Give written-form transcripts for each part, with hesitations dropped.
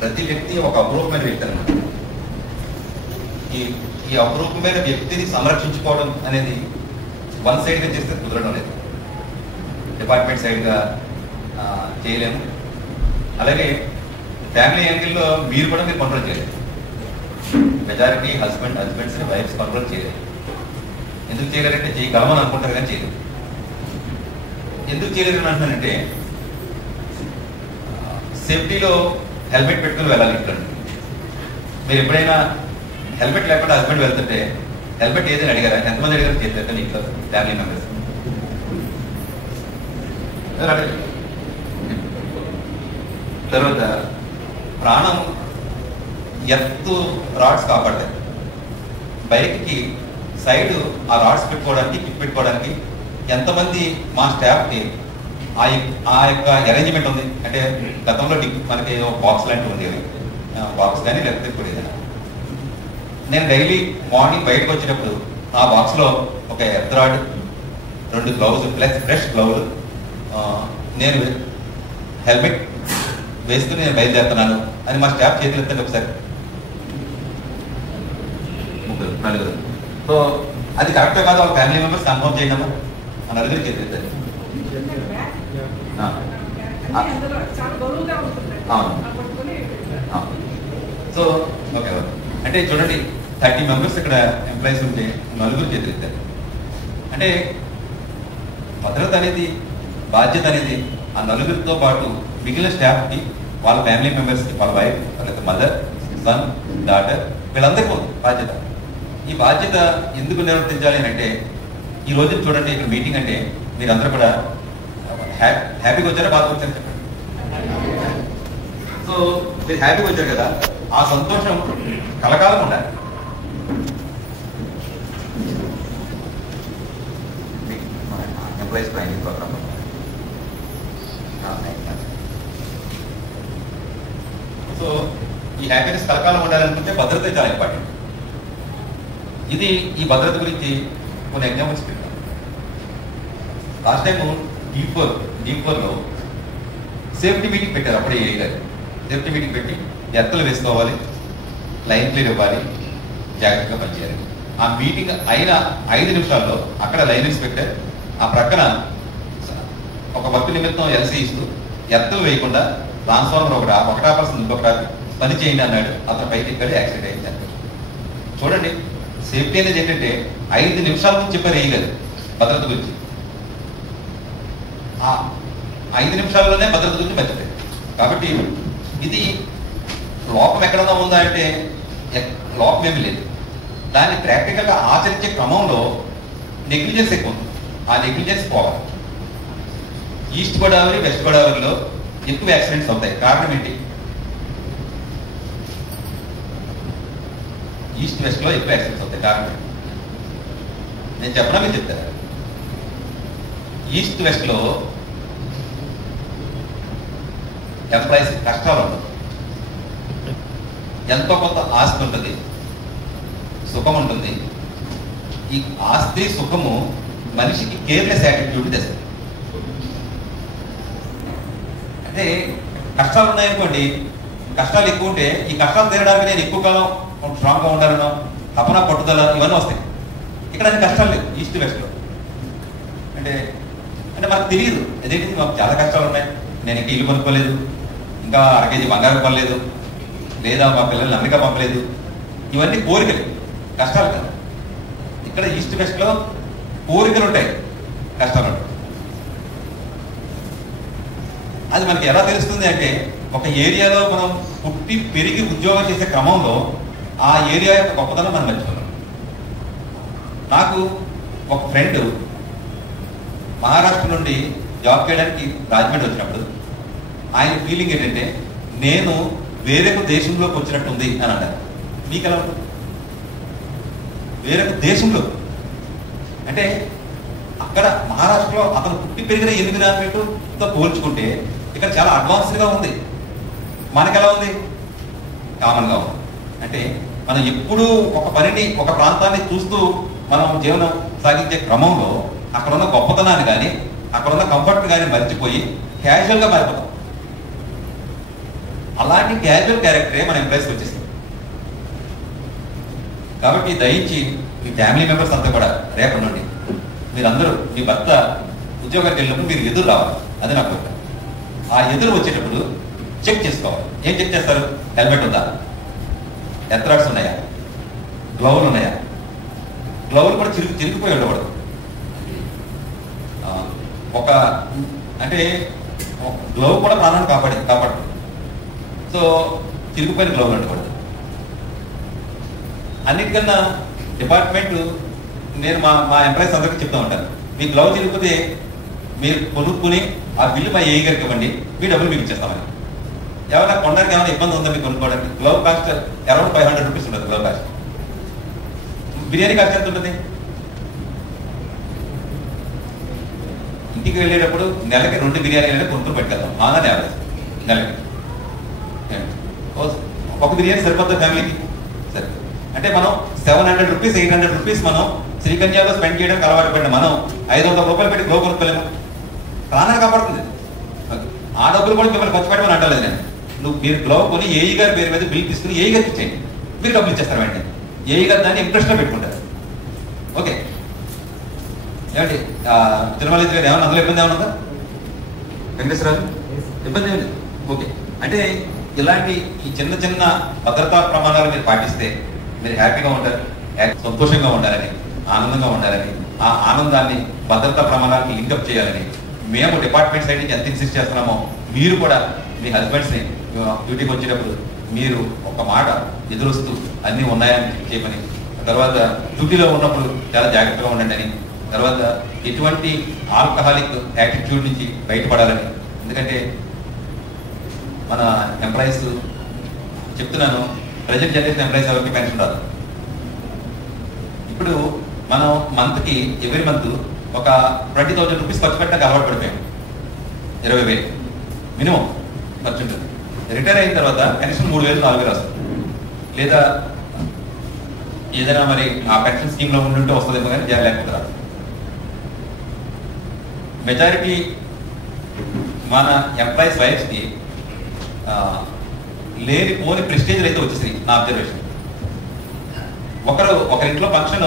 ప్రతి వ్యక్తి ఒక అపురూపమైన వ్యక్తి అన్నమాట. ఈ అపురూపమైన వ్యక్తిని సంరక్షించుకోవడం అనేది వన్ సైడ్గా చేస్తే కుదరడం లేదు. డిపార్ట్మెంట్ సైడ్గా చేయలేము. అలాగే ఫ్యామిలీ యాంగిల్లో మీరు కంట్రోల్ చేయలేరు. మెజారిటీ హస్బెండ్స్ వైఫ్స్ కంట్రోల్ చేయలేరు. ఎందుకు చేయలేరంటే చేయగలమని అనుకుంటారు కానీ చేయలేరు. ఎందుకు చేయలేరు అని అంటున్నానంటే సేఫ్టీలో హెల్మెట్ పెట్టుకుని వెళ్ళాలి. ఇక్కడ మీరు ఎప్పుడైనా హెల్మెట్ లేకుండా హస్బెండ్ వెళ్తుంటే హెల్మెట్ ఏదైనా అడిగారా? ఎంతమంది అడిగారు? చేస్తారు నీకు ఫ్యామిలీ మెంబర్స్. తర్వాత ప్రాణం ఎత్తు రాడ్స్ కాపాడతాయి. బైక్కి సైడ్ ఆ రాడ్స్ పెట్టుకోవడానికి కిక్ పెట్టుకోవడానికి ఎంతమంది మా స్టాఫ్కి ఆ యొక్క అరేంజ్మెంట్ ఉంది అంటే గతంలో మనకి బాక్స్ లాంటివి ఉండేవి. బాక్స్ కానీ లేకపోతే ఇప్పుడు ఏదైనా నేను డైలీ మార్నింగ్ బయటకు వచ్చేటప్పుడు ఆ బాక్స్లో ఒక earth rod, 2 gloves plus fresh gloves, నేను హెల్మెట్ వేసుకుని నేను బయలుదేరుతున్నాను అని మా స్టాఫ్ చేతులు ఎత్తండి ఒకసారి. 3 4. సో అది కరెక్టే కాదు వాళ్ళ ఫ్యామిలీ మెంబర్స్ కన్ఫర్మ్ చేయడము అని నలుగురు చేతులు ఎత్తారు. సో ఓకే అంటే చూడండి 30 మెంబర్స్ ఇక్కడ ఎంప్లాయీస్ ఉంటే నలుగురు చేతులు ఎత్తారు. అంటే భద్రత అనేది బాధ్యత అనేది ఆ నలుగురితో పాటు మిగిలిన స్టాఫ్కి వాళ్ళ ఫ్యామిలీ మెంబర్స్కి వాళ్ళ వైఫ్ వాళ్ళ మదర్ సన్ డాటర్ వీళ్ళందరికీ బాధ్యత. ఈ బాధ్యత ఎందుకు నిర్వర్తించాలి అని అంటే ఈ రోజు చూడండి ఇక్కడ మీటింగ్ అంటే మీరందరూ కూడా హ్యాపీగా వచ్చారా బాధగా వచ్చారు చెప్పండి. సో మీరు హ్యాపీగా వచ్చారు కదా, ఆ సంతోషం కలకాలం ఉండాలి. ఎంప్లాయీస్ ట్రైనింగ్ ప్రోగ్రామ్ సో ఈ హ్యాపీనెస్ కలకాలం ఉండాలనుకుంటే భద్రత చాలా ఇంపార్టెంట్. ఈ భద్రత గురించి కొన్ని ఎగ్జాంపుల్స్ పెట్టాం. లాస్ట్ టైం D4లో సేఫ్టీ మీటింగ్ పెట్టారు. అప్పుడే గారు సేఫ్టీ మీటింగ్ పెట్టి ఎత్తలు వేసుకోవాలి, లైన్ క్లియర్ ఇవ్వాలి, జాగ్రత్తగా పనిచేయాలి. ఆ మీటింగ్ అయిన 5 నిమిషాల్లో అక్కడ లైన్ ఇన్స్పెక్టర్ ఆ ప్రక్కన ఒక వర్క్ నిమిత్తం ఎల్సీ ఇస్తూ ఎత్తలు వేయకుండా ట్రాన్స్ఫార్మర్ ఒకటి ఆపాల్సింది ఇంకొకటి పని చేయండి అన్నాడు. అతను పైకి ఇక్కడ యాక్సిడెంట్ అయింది. చూడండి సేఫ్టీ అనేది ఏంటంటే 5 నిమిషాల నుంచి చెప్పారు గారు భద్రత గురించి. ఆ 5 నిమిషాల్లోనే భద్రత గురించి మర్చిపోయారు. కాబట్టి ఇది లోపం ఎక్కడన్నా ఉందా అంటే లోపం ఏమీ లేదు. దాన్ని ప్రాక్టికల్గా ఆచరించే క్రమంలో నెగ్లిజెన్స్ ఎక్కువ ఉంది. ఆ నెగ్లిజెన్స్ పోవాలి. ఈస్ట్ గోదావరి వెస్ట్ గోదావరిలో ఎక్కువ యాక్సిడెంట్స్ అవుతాయి. కారణం ఏంటి? ఈస్ట్ వెస్ట్లో ఎక్కువ యాక్సిడెంట్స్ అవుతాయి. కారణం నేను చెప్పనా మీరు చెప్తారా? ఈస్ట్ వెస్ట్లో ఎంప్లాయీస్ కష్టాలు ఉండవు. ఎంతో కొంత ఆస్తి ఉంటుంది, సుఖం ఉంటుంది. ఈ ఆస్తి సుఖము మనిషికి కేర్లెస్ యాటిట్యూడ్ తెస్తుంది. అంటే కష్టాలు ఉన్నాయనుకోండి, కష్టాలు ఎక్కువ ఉంటే ఈ కష్టాలు తీరడానికి నేను ఎక్కువ కాలం స్ట్రాంగ్గా ఉండాలనో తపన పట్టుదల ఇవన్నీ వస్తాయి. ఇక్కడ అన్ని కష్టాలు లేవు ఈస్ట్ వెస్ట్లో. అంటే మనకు తెలియదు అదేంటి మాకు చాలా కష్టాలు ఉన్నాయి, నేను ఇంకా ఇల్లు కొనుక్కోలేదు, ఇంకా 1 కేజీ బంగారం కొనలేదు, లేదా మా పిల్లల్ని అమెరికా పంపలేదు. ఇవన్నీ కోరికలు, కష్టాలు కాదు. ఇక్కడ ఈస్ట్ వెస్ట్లో కోరికలు ఉంటాయి, కష్టాలు ఉంటాయి. అది మనకి ఎలా తెలుస్తుంది అంటే ఒక ఏరియాలో మనం పుట్టి పెరిగి ఉద్యోగం చేసే క్రమంలో ఆ ఏరియా యొక్క గొప్పతనం మనం మర్చిపోతాం. నాకు ఒక ఫ్రెండ్ మహారాష్ట్ర నుండి జాబ్ చేయడానికి రాజమండ్రి వచ్చినప్పుడు ఆయన ఫీలింగ్ ఏంటంటే నేను వేరొక దేశంలోకి వచ్చినట్టుంది అని అన్నారు. మీకు ఎలా ఉంటుంది? వేరొక దేశంలో అంటే అక్కడ మహారాష్ట్రలో అతను పుట్టి పెరిగిన ఎన్విరాన్మెంట్తో పోల్చుకుంటే ఇక్కడ చాలా అడ్వాన్స్డ్గా ఉంది. మనకెలా ఉంది? కామన్గా ఉంది. అంటే మనం ఎప్పుడూ ఒక పనిని ఒక ప్రాంతాన్ని చూస్తూ మనం జీవనం సాగించే క్రమంలో అక్కడ ఉన్న గొప్పతనాన్ని కానీ అక్కడ ఉన్న కంఫర్ట్ కానీ మర్చిపోయి క్యాజువల్గా మారిపోతాం. అలాంటి క్యాజువల్ క్యారెక్టరే మన ఎంప్లాయీస్కి వచ్చేసింది. కాబట్టి దయించి మీ ఫ్యామిలీ మెంబర్స్ అంతా కూడా రేపటి నుండి మీరందరూ మీ భర్త ఉద్యోగానికి వెళ్ళినప్పుడు మీరు ఎదురు రావాలి. అది నాకు కోరిక. ఆ ఎదురు వచ్చేటప్పుడు చెక్ చేసుకోవాలి. ఏం చెక్ చేస్తారు? హెల్మెట్ ఉందా, ఎత్రాడ్స్ ఉన్నాయా, గ్లౌలు ఉన్నాయా. గ్లౌలు కూడా చిరిగిపోయి ఉండకూడదు. ఒక అంటే గ్లౌ కూడా ప్రాణాన్ని కాపాడు. సో చిరిగిపోయిన గ్లౌలు ఉండకూడదు. అన్నిటికన్నా డిపార్ట్మెంట్ నేను మా ఎంప్లాయీస్ అందరికీ చెప్తా ఉంటాను, మీ గ్లౌ చిరిగిపోతే మీరు కొనుక్కుని ఆ బిల్లు మా ఏఈ గారికి ఇవ్వండి, మీ డబ్బులు మీకు ఇచ్చేస్తామని. ఏమైనా కొనడానికి ఏమైనా ఇబ్బంది ఉందా మీకు కొనుక్కోవడానికి? గ్లౌ కాస్ట్ అరౌండ్ 500 రూపీస్ ఉంటుంది. Glove cost. బిర్యానీ కాస్ట్ ఎంత ఉంటుంది? ఇంటికి వెళ్ళేటప్పుడు నెలకి 2 బిర్యానీలు కొనుక్కొని పెట్టుకెళ్తాం. ఆనా యావరేజ్ నెలకి ఒక బిర్యానీ సరిపోతుంది ఫ్యామిలీకి. సరే అంటే మనం 700 రూపీస్ 800 రూపీస్ మనం శ్రీకన్యాలో స్పెండ్ చేయడానికి అలవాటు పడిన మనం 500 రూపాయలు పెట్టి గ్లో కొనుక్కోలేము. ప్రాణాన్ని కాపాడుతుంది. ఆ డబ్బులు కూడా మిమ్మల్ని ఖర్చు పెట్టమని అంటలేదు నేను. మీరు గ్లో కొని ఏఈ గారి పేరు మీద బిల్ తీసుకుని ఏఈ గారికి ఇచ్చేయండి, మీరు డబ్బులు ఇచ్చేస్తారు వెంటనే. ఏఈ గారు దాన్ని ఇంట్రెస్ట్లో పెట్టుకుంటారు. ఓకే ఏమండి తిరుమల గారు ఏమన్నా అందులో ఇబ్బంది ఏమన్నా ఉందా? వెంకటేశ్వరరాజు ఇబ్బంది ఏమి లేదు. ఓకే అంటే ఇలాంటి ఈ చిన్న చిన్న భద్రతా ప్రమాణాలు మీరు పాటిస్తే మీరు హ్యాపీగా ఉంటారు, సంతోషంగా ఉండాలని, ఆనందంగా ఉండాలని, ఆ ఆనందాన్ని భద్రతా ప్రమాణాలకి లింకప్ చేయాలని మేము డిపార్ట్మెంట్ సైడ్ నుంచి ఎంత ఇన్సిస్ట్ చేస్తున్నామో మీరు కూడా మీ హస్బెండ్స్ని డ్యూటీకి వచ్చేటప్పుడు మీరు ఒక మాట ఎదురుస్తూ అన్నీ ఉన్నాయని చెప్పని, తర్వాత డ్యూటీలో ఉన్నప్పుడు చాలా జాగ్రత్తగా ఉండండి అని, తర్వాత ఎటువంటి ఆల్కహాలిక్ యాటిట్యూడ్ నుంచి బయటపడాలని. ఎందుకంటే మన ఎంప్లాయీస్ చెప్తున్నాను, ప్రజెంట్ జనరేషన్ ఎంప్లాయీస్ ఎవరికి పెన్షన్ రాదు. ఇప్పుడు మనం మంత్కి ఎవ్రీ మంత్ ఒక 20,000 రూపీస్ ఖర్చు పెట్టడానికి అలవాటు పడిపోయాం. 20,000 మినిమం ఖర్చు ఉంటుంది. రిటైర్ అయిన తర్వాత పెన్షన్ 3,000 4,000 వస్తుంది. లేదా ఏదైనా మరి ఆ పెన్షన్ స్కీమ్ లో ఉండుంటే వస్తుందేమో కానీ లేకపోతే రాదు. మెజారిటీ మన ఎంప్లాయీస్ వైఫ్స్ కి లేని పోని ప్రెస్టేజ్లు అయితే వచ్చేసి నా అబ్జర్వేషన్. ఒకరింట్లో ఫంక్షన్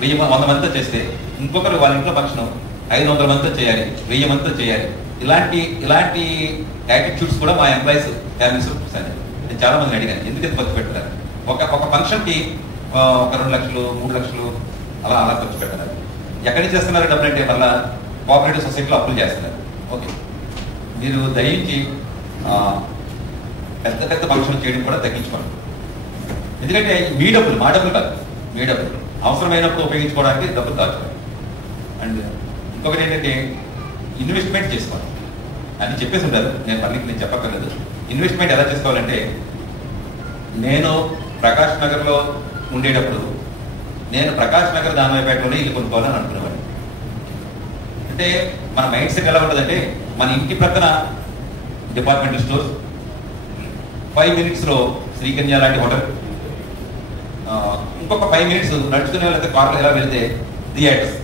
100 మందితో చేస్తే ఇంకొకరు వాళ్ళ ఇంట్లో ఫంక్షన్ 500 మందితో చేయాలి, 1000 మందితో చేయాలి. ఇలాంటి యాటిట్యూడ్స్ కూడా మా ఎంప్లాయీస్ చూసాను. నేను చాలా మందిని అడిగాను ఎందుకంత ఖర్చు పెడతారు. ఒక ఫంక్షన్ కి 1 2 లక్షలు 3 లక్షలు అలా ఖర్చు పెడతారు. ఎక్కడి నుంచి చేస్తున్నారు డబ్బులు అంటే మళ్ళీ కోఆపరేటివ్ సొసైటీలో అప్పులు చేస్తున్నారు. ఓకే మీరు దయించి పెద్ద పెద్ద ఫంక్షన్లు చేయడం కూడా తగ్గించుకోండి. ఎందుకంటే మీ డబ్బులు మా డబ్బులు కాదు, మీ డబ్బులు అవసరమైనప్పుడు ఉపయోగించుకోవడానికి డబ్బులు దాచుకోవాలి. అండ్ ఇంకొకటి ఏంటంటే ఇన్వెస్ట్మెంట్ చేసుకోవాలి అని చెప్పేసి ఉంటారు. నేను చెప్పక్కర్లేదు. ఇన్వెస్ట్మెంట్ ఎలా చేసుకోవాలంటే, నేను ప్రకాష్ నగర్లో ఉండేటప్పుడు నేను ప్రకాష్ నగర్ దానివైపేటలోనే ఇల్లు కొనుక్కోవాలని అనుకునేవాడిని. అంటే మన మైండ్ సెట్ ఎలా ఉంటుందంటే, మన ఇంటి ప్రక్కన డిపార్ట్మెంటల్ స్టోర్స్, 5 minutes శ్రీకన్య లాంటి హోటల్, ఇంకొక 5 minutes నడుచుకునే వాళ్ళైతే కార్లో ఎలా వెళ్తే థియేటర్స్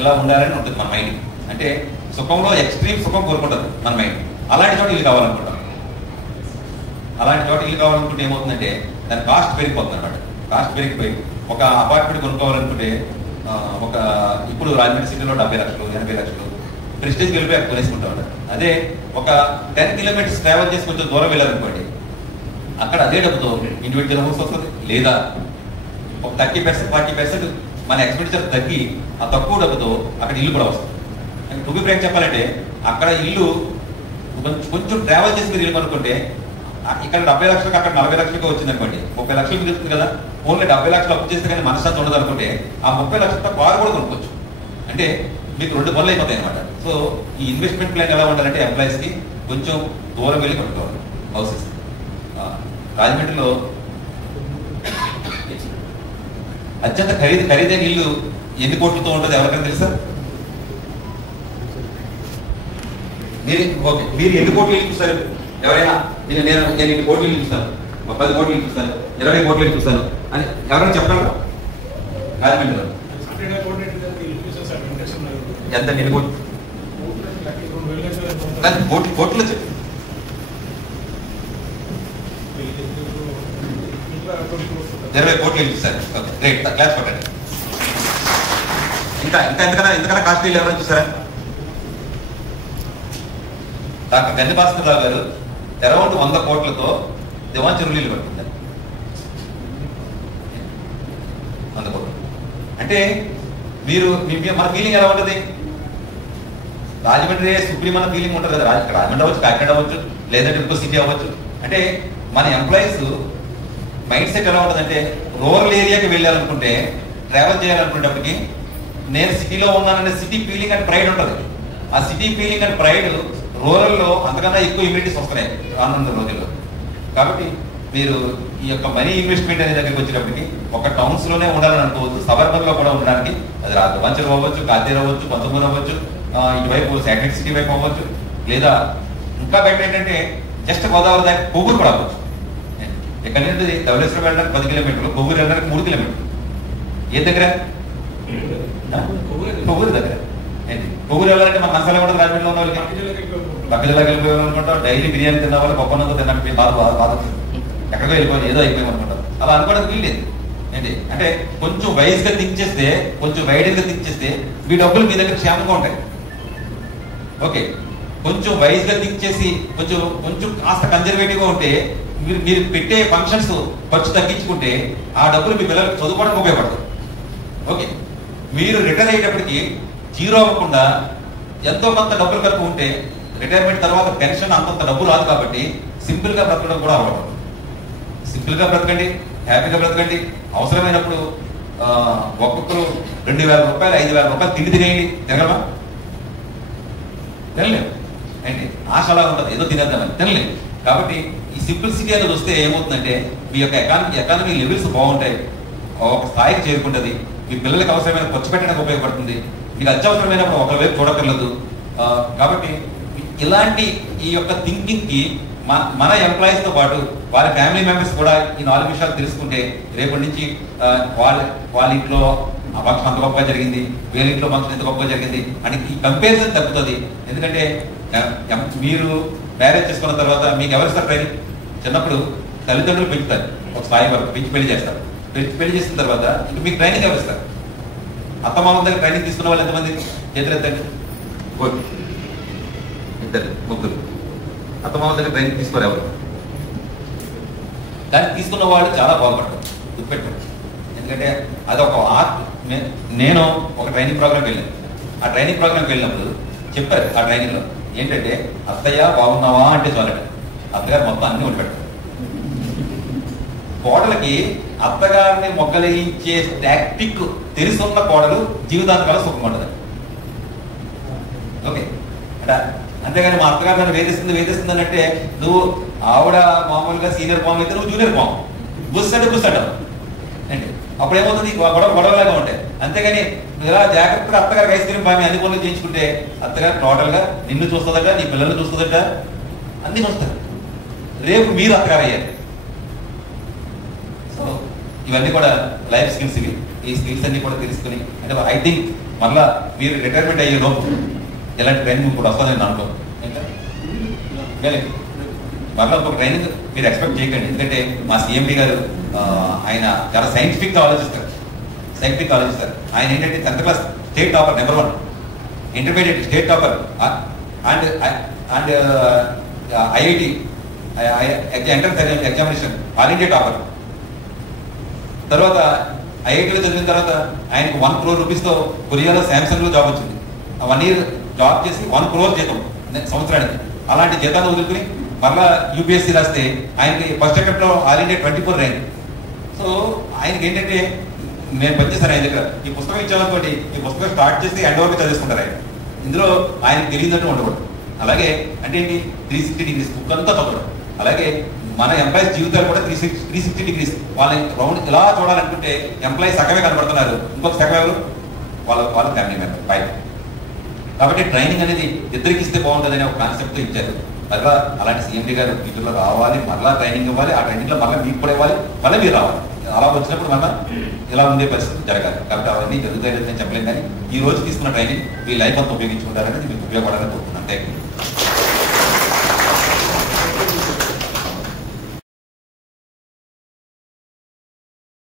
ఇలా ఉండాలని ఉంటుంది మన మైండ్. అంటే సుఖంలో ఎక్స్ట్రీమ్ సుఖం కోరుకుంటుంది మన మైండ్. అలాంటి చోట ఇల్లు కావాలనుకుంటాం. అలాంటి చోట ఇల్లు కావాలనుకుంటే ఏమవుతుందంటే దాని కాస్ట్ పెరిగిపోతుంది అనమాట. కాస్ట్ పెరిగిపోయి ఒక అపార్ట్మెంట్ కొనుక్కోవాలనుకుంటే ఇప్పుడు రాజమండ్రి సిటీలో 70 లక్షలు 80 లక్షలు ప్రెస్టేజ్కి వెళ్ళిపోయి అక్కడ కొనేసుకుంటా ఉంటారు. అదే ఒక 10 kilometers ట్రావెల్ చేసి కొంచెం దూరం వెళ్ళాలనుకోండి, అక్కడ అదే డబ్బుతో ఇండివిజువల్ హౌస్ వస్తుంది. లేదా ఒక 30% 40% మన ఎక్స్పెండిచర్ తగ్గి ఆ తక్కువ డబ్బుతో అక్కడ ఇల్లు కూడా వస్తుంది. టు బి ఫ్రాంక్ చెప్పాలంటే అక్కడ ఇల్లు కొంచెం ట్రావెల్ చేసి మీరు ఇల్లు కనుక్కుంటే ఇక్కడ 70 లక్షలకు అక్కడ 40 లక్షలకు వచ్చింది అనుకోండి, 30 లక్షలు మిగులుతుంది కదా. ఓన్లీ 70 లక్షలు అప్పు చేస్తే కానీ మనశ్శాంతి ఉండదు అనుకుంటే ఆ 30 లక్షలతో కారు కూడా కొనుక్కోవచ్చు. అంటే మీకు 2 పనులు అయిపోతాయి అనమాట. సో ఈ ఇన్వెస్ట్మెంట్ ప్లాన్ ఎలా ఉండాలంటే ఎంప్లాయీస్ కి కొంచెం దూరం వెళ్ళి కొనుక్కోవాలి హౌసెస్. రాజమండ్రిలో అత్యంత ఖరీదైన ఇల్లు ఎన్ని కోట్లతో ఉంటుంది ఎవరికైనా తెలుసా? మీరు ఎన్ని కోట్లు ఇల్లు చూస్తారు ఎవరైనా? నేను 2 కోట్లు ఇల్లు చూస్తాను, 10 కోట్లు ఇల్లు చూస్తాను, 20 కోట్లు ఇల్లు చూస్తాను అని ఎవరైనా చెప్పగలరా? రాజమండ్రిలో ఎంత? ఎన్ని కోట్లు? కోట్లు చెప్పు. 20 కోట్లు ఇచ్చారు. ఓకే, గ్రేట్, క్లాస్ కొట్టండి. ఇంకా ఇంకా ఎంతకన్నా కాస్ట్లీ ఎవరైనా చూసారా? డాక్టర్ గన్ని భాస్కర్ రావు గారు అరౌండ్ 100 కోట్లతో దివాన్ చెరువులు పడుతుంది. 100 కోట్లు అంటే మీరు మన ఫీలింగ్ ఎలా ఉంటుంది? రాజమండ్రి సుప్రీం అన్న ఫీలింగ్ ఉంటుంది కదా. రాజమండ్రి అవ్వచ్చు, కాకినాడ అవ్వచ్చు, లేదంటే ఇంకో సిటీ అవ్వచ్చు. అంటే మన ఎంప్లాయీస్ మైండ్ సెట్ ఎలా ఉంటుందంటే, రూరల్ ఏరియాకి వెళ్ళాలనుకుంటే, ట్రావెల్ చేయాలనుకునేటప్పటికి నేను సిటీలో ఉన్నాననే సిటీ ఫీలింగ్ అండ్ ప్రైడ్ ఉంటుంది. ఆ సిటీ ఫీలింగ్ అండ్ ప్రైడ్ రూరల్లో అంతకన్నా ఎక్కువ ఇమ్యూనిటీస్ వస్తున్నాయి రానున్న రోజుల్లో. కాబట్టి మీరు ఈ యొక్క మనీ ఇన్వెస్ట్మెంట్ అనే దగ్గరికి వచ్చినప్పటికి ఒక టౌన్స్ లోనే ఉండాలని అనుకోవచ్చు, సబర్బన్ లో కూడా ఉండడానికి, అది దివాంచర్ అవ్వచ్చు, కాతేరు అవ్వచ్చు, కొంతమూరు అవ్వచ్చు, ఇటువైపు శాటిలైట్ సిటీ వైపు అవ్వచ్చు, లేదా ఇంకా బయట ఏంటంటే జస్ట్ గోదావరి దాకా కొవ్వూరు కూడా అవ్వచ్చు. ఇక్కడ నుంచి ధవళేశ్వరం వెళ్ళడానికి 10 కిలోమీటర్లు, కొవ్వూరు వెళ్ళడానికి 3 కిలోమీటర్లు. ఏ దగ్గర? కొవ్వూరు దగ్గర. కొవ్వూరు వెళ్ళాలంటే మన మనసాల కూడా రాజమండ్రిలో ఉన్న వాళ్ళకి పక్క జిల్లాకి వెళ్ళిపోయామనుకుంటాం. డైలీ బిర్యానీ తిన్న వాళ్ళు పప్పనంతో తిన్నాక బాధ ఎక్కడికో వెళ్ళిపోయి ఏదో అయిపోయాం అనుకుంటాం. అలా అనుకోవడానికి వీల్లేదు ఏంటి అంటే, కొంచెం వైజ్ గా థింక్ చేస్తే, కొంచెం వైడ్ గా థింక్ చేస్తే మీ డబ్బులు మీ దగ్గర క్షేమంగా ఉంటాయి. ఓకే, కొంచెం వైజ్ గా థింక్ చేసి కొంచెం కాస్త కన్జర్వేటివ్ గా ఉంటే మీరు పెట్టే ఫంక్షన్స్ ఖర్చు తగ్గించుకుంటే ఆ డబ్బులు మీ పిల్లలకు చదువుకోవడానికి ఉపయోగపడతాయి. ఓకే, మీరు రిటైర్ అయ్యేటప్పటికి జీరో అవ్వకుండా ఎంతో కొంత డబ్బులు కలుపు ఉంటే రిటైర్మెంట్ తర్వాత పెన్షన్ అంతంత డబ్బు రాదు. కాబట్టి సింపుల్ గా బ్రతకడం కూడా అలవాటు. సింపుల్ గా బ్రతకండి, హ్యాపీగా బ్రతకండి. అవసరమైనప్పుడు ఒక్కొక్కరు 2,000 రూపాయలు 5,000 రూపాయలు తిండి తినేయండి. తినగలమా? తినలేము ఏంటి, ఆశ అలా ఉంటుంది, ఏదో తినేద్దామని తినలేము. కాబట్టి ఈ సింప్లిసిటీ అనేది వస్తే ఏమవుతుందంటే మీ యొక్క ఎకానమీ లెవెల్స్ బాగుంటాయి, ఒక స్థాయికి చేరుకుంటుంది. మీ పిల్లలకి అవసరమైన ఖర్చు పెట్టడానికి ఉపయోగపడుతుంది. మీకు అత్యవసరమైనప్పుడు ఒకరి వైపు చూడక్కర్లేదు. కాబట్టి ఇలాంటి ఈ యొక్క థింకింగ్ కి మన ఎంప్లాయీస్ తో పాటు వాళ్ళ ఫ్యామిలీ మెంబర్స్ కూడా ఈ 4 విషయాలు తెలుసుకుంటే రేపటి నుంచి వాళ్ళ ఇంట్లో ఆ ఫంక్షన్ అంత గొప్పగా జరిగింది, వీళ్ళ ఇంట్లో ఫంక్షన్ ఎంత గొప్పగా జరిగింది అని ఈ కంపారిజన్ తగ్గుతుంది. ఎందుకంటే మీరు మ్యారేజ్ చేసుకున్న తర్వాత మీకు ఎవరిస్తారు ట్రైనింగ్? చిన్నప్పుడు తల్లిదండ్రులు పెంచుతారు, ఒక స్థాయి వరకు పెంచి పెళ్లి చేస్తారు. పెళ్లి చేసిన తర్వాత ఇంక మీకు ట్రైనింగ్ ఎవరిస్తారు? అత్తమామ దగ్గర ట్రైనింగ్ తీసుకున్న వాళ్ళు ఎంతమంది? చేతులెత్తండి. 2 3 అత్తమామ దగ్గర ట్రైనింగ్ తీసుకోరు ఎవరు. దాన్ని తీసుకున్న వాళ్ళు చాలా బాగుపడతారు, గుర్తుపెట్టారు. ఎందుకంటే అది ఒక ఆర్ట్. నేను ఒక ట్రైనింగ్ ప్రోగ్రామ్కి వెళ్ళాను. ఆ ట్రైనింగ్ ప్రోగ్రామ్కి వెళ్ళినప్పుడు చెప్పారు ఆ ట్రైనింగ్ లో ఏంటంటే, అత్తయ్య బాగున్నావా అంటే చాలండి, అత్తగారు మొత్తం అన్ని వదిలిపెట్టారు. కోడలకి అత్తగారిని మొగ్గలేయించే టాక్టిక్ తెలుసున్న కోడలు జీవితాంతకాలం సుఖం ఉంటుంది. ఓకే, అంతేగాని మా అత్తగారు నన్ను వేధిస్తుంది అని అంటే, నువ్వు ఆవిడ మామూలుగా సీనియర్ పాము అయితే నువ్వు జూనియర్ పాము, బుస్ అంటే బుస్ అంటావు అండి. అప్పుడు ఏమవుతుంది? గొడవలాగా ఉంటాయి. అంతేగాని నువ్వు ఇలా జాగ్రత్తగా అత్తగారికి ఐస్ క్రీమ్ పామి అన్ని పనులు చేయించుకుంటే అత్తగారు టోటల్ గా నిన్ను చూస్తుందట, నీ పిల్లల్ని చూస్తుందట, అన్ని చూస్తారు. రేపు మీరు అత్తగారు అయ్యారు. సో ఇవన్నీ కూడా లైఫ్ స్కిల్స్. ఈ స్కిల్స్ అన్ని కూడా తెలుసుకుని, అంటే ఐ థింక్ మళ్ళా మీరు రిటైర్మెంట్ అయ్యే లోపు ఇలాంటి ట్రైనింగ్ ఇప్పుడు వస్తుంది నేను అనుకో. మళ్ళీ ఒక ట్రైనింగ్ మీరు ఎక్స్పెక్ట్ చేయకండి. ఎందుకంటే మా సిఎండి గారు ఆయన చాలా సైంటిఫిక్ గా ఆలోచిస్తారు. ఆయన ఏంటంటే 10th class state topper, number 1 intermediate state topper, and IIT entrance examination all India topper. తర్వాత ఐఐటీలో చదివిన తర్వాత ఆయనకు 1 crore రూపీస్తో కొరియాలో శాంసంగ్ లో జాబ్ వచ్చింది. 1 year జాబ్ చేసి 1 crore జీతం సంవత్సరానికి. అలాంటి జీతాన్ని వదులుకుని మరలా యూపీఎస్సీ రాస్తే ఆయనకి ఫస్ట్ అటెంప్ట్ లో ఆల్ ఇండియా 24 ర్యాంక్. సో ఆయనకి ఏంటంటే, నేను పనిచేస్తాను ఆయన దగ్గర. ఈ పుస్తకం ఇచ్చేవాళ్ళతోటి ఈ పుస్తకం స్టార్ట్ చేసి ఎండ్ వరకు చదివిస్తుంటారు ఆయన. ఇందులో ఆయనకు తెలియదంటూ ఉండకూడదు. అలాగే అంటే ఏంటి, 360 degrees బుక్ అంతా చదవడం. అలాగే మన ఎంప్లాయీస్ జీవితాలు కూడా 360 degrees. వాళ్ళని రౌండ్ ఇలా చూడాలనుకుంటే ఎంప్లాయీస్ సగమే కనబడుతున్నారు, ఇంకొక సగం ఎవరు? వాళ్ళ ఫ్యామిలీ మెంబర్ బయట. కాబట్టి ట్రైనింగ్ అనేది ఇద్దరికి ఇస్తే బాగుంటుందని ఒక కాన్సెప్ట్ తో ఇచ్చారు. మరలా అలాంటి సీఎండీ గారు వీటిలో రావాలి, మరలా ట్రైనింగ్ ఇవ్వాలి. ఆ ట్రైనింగ్ లో మళ్ళీ మీకు కూడా ఇవ్వాలి, మళ్ళీ మీరు రావాలి. అలా వచ్చినప్పుడు మళ్ళీ ఇలా ఉండే పరిస్థితి జరగాలి. కాబట్టి అవన్నీ జరుగుతాయని నేను చెప్పలేను. కానీ ఈ రోజు తీసుకున్న ట్రైనింగ్ మీ లైఫ్ అంతా ఉపయోగించుకుంటారనేది మీకు ఉపయోగపడాలని కోరుకున్నాను. Thank you.